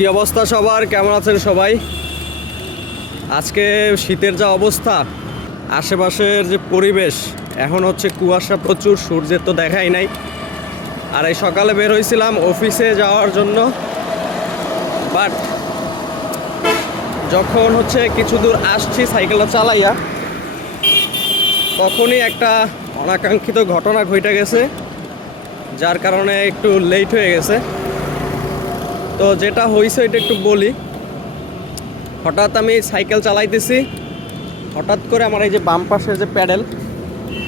কি অবস্থা সবার, কেমন আছেন সবাই? আজকে শীতের যা অবস্থা, আশেপাশের যে পরিবেশ, এখন হচ্ছে কুয়াশা প্রচুর, সূর্যের তো দেখাই নাই। আর এই সকালে বের হয়েছিলাম অফিসে যাওয়ার জন্য, বাট যখন হচ্ছে কিছু দূর আসছি সাইকেলটা চালাইয়া, তখনই একটা অনাকাঙ্ক্ষিত ঘটনা ঘটে গেছে, যার কারণে একটু লেট হয়ে গেছে। তো যেটা হয়েছে এটা একটু বলি। হঠাৎ আমি সাইকেল চালাইতেছি, হঠাৎ করে আমার এই যে বাম পাশের যে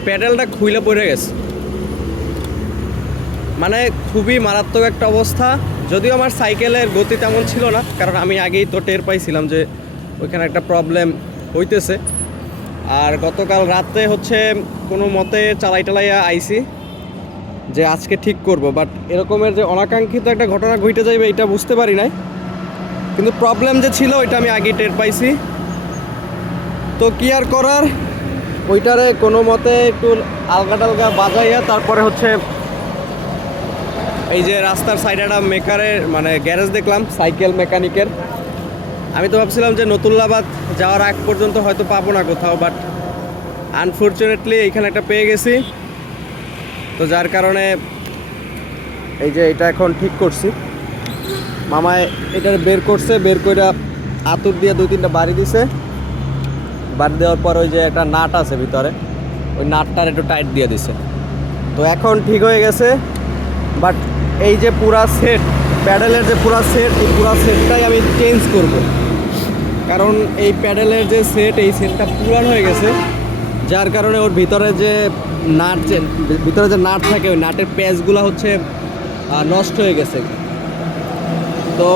প্যাডেলটা খুইলে পড়ে গেছে। মানে খুবই মারাত্মক একটা অবস্থা। যদিও আমার সাইকেলের গতি তেমন ছিল না, কারণ আমি আগেই তো টের পাইছিলাম যে ওইখানে একটা প্রবলেম হইতেছে। আর গতকাল রাতে হচ্ছে কোনো মতে চালাইয়া আইছি যে আজকে ঠিক করব, বাট এরকমের যে অনাকাঙ্ক্ষিত একটা ঘটনা ঘটে যাইবে এটা বুঝতে পারি নাই। কিন্তু প্রবলেম যে ছিল ওইটা আমি আগেই টের পাইছি। তো কি আর করার, ওইটারে কোনো মতে একটু আলগা টালগা বাজাইয়া তারপরে হচ্ছে এই যে রাস্তার সাইডে একটা মেকারের মানে গ্যারেজ দেখলাম, সাইকেল মেকানিকের। আমি তো ভাবছিলাম যে নতুল্লাবাদ যাওয়ার আগ পর্যন্ত হয়তো পাবো না কোথাও, বাট আনফর্চুনেটলি এইখানে একটা পেয়ে গেছি। তো যার কারণে এই যে এটা এখন ঠিক করছি। মামায় এটা বের করছে, বের করে আতুর দিয়ে 2-3টা বাড়ি দিছে। বাড়ি দেওয়ার পর ওই যে একটা নাট আছে ভিতরে, ওই নাটটার একটু টাইট দিয়ে দিছে। তো এখন ঠিক হয়ে গেছে। বাট এই যে পুরা সেট, প্যাডেলের যে পুরা সেট, এই পুরা সেটটাই আমি চেঞ্জ করব, কারণ এই প্যাডেলের যে সেট, এই সেটটা পুরান হয়ে গেছে। যার কারণে ওর ভিতরে যে নাট থাকে, ওই নাটের প্যাচগুলো হচ্ছে নষ্ট হয়ে গেছে। তো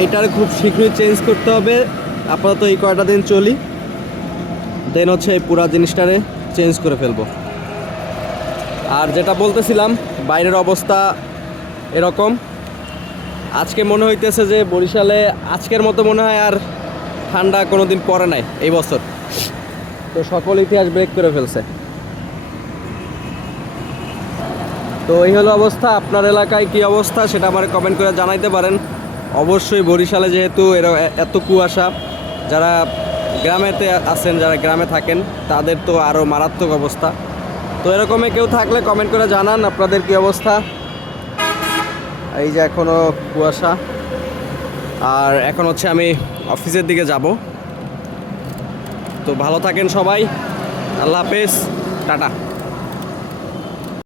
এইটার খুব শীঘ্রই চেঞ্জ করতে হবে। আপাতত এই কয়টা দিন চলি, দেন হচ্ছে এই পুরা জিনিসটারে চেঞ্জ করে ফেলবো। আর যেটা বলতেছিলাম, বাইরের অবস্থা এরকম। আজকে মনে হইতেছে যে বরিশালে আজকের মতো মনে হয় আর ঠান্ডা কোনো দিন পড়ে নাই এই বছর। তো সকল ইতিহাস ব্রেক করে ফেলছে। তো এই হলো অবস্থা। আপনার এলাকায় কি অবস্থা সেটা আমার কমেন্ট করে জানাইতে পারেন। অবশ্যই বরিশালে যেহেতু এত কুয়াশা, যারা গ্রামেতে আছেন, যারা গ্রামে থাকেন, তাদের তো আরও মারাত্মক অবস্থা। তো এরকমই কেউ থাকলে কমেন্ট করে জানান আপনাদের কি অবস্থা। এই যে এখনও কুয়াশা। আর এখন হচ্ছে আমি অফিসের দিকে যাব। তো ভালো থাকেন সবাই, আল্লাহ হাফেজ, টাটা।